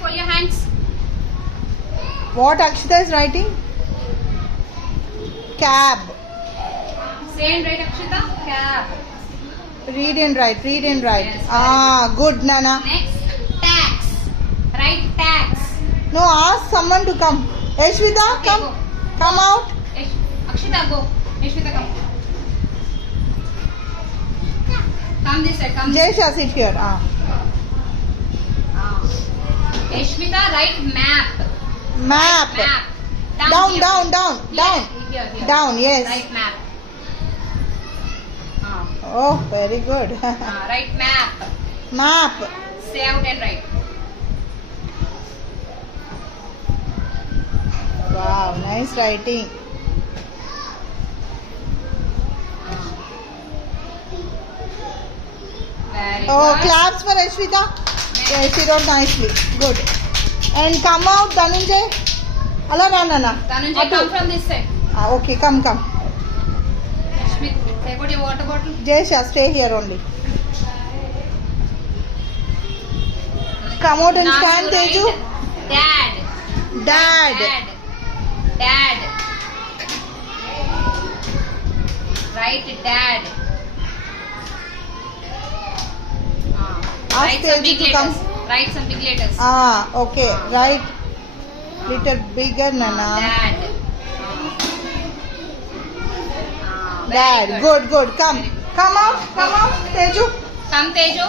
fold your hands. What Akshita is writing? Cab. Say and write, Akshita. Cab. Read and write. Read and write. Yes, Good, Nana. Next, tax. Write tax. No, ask someone to come. Yashvita, Okay, come. go. Come out. Akshita, go. Yashvita, come. Come this side. Come this side. Jaysha, sit here. Yashvita, write map. Map. Map. Down, here. down, down, Here, down. Here. Down, yes. Write map. Oh, very good. Write map. Map. Say out and write. Wow, nice writing. Very Oh, good. claps for Ashwita. Yes, she wrote nicely. Good. And come out, Dhananjay. Ala Nana. Dhananjay, come from this side. Okay, come. Smith, take out your water bottle. Jaysha, stay here only. Come out and Now stand, you write Teju. Dad. Dad. Dad. Write dad. Ask Write some Teju big to letters. come. Write some big letters. Okay. Right. Little bigger, Nana. Dad. Very Dad. Good. Come. Very good. Come out, Teju. Come, Teju.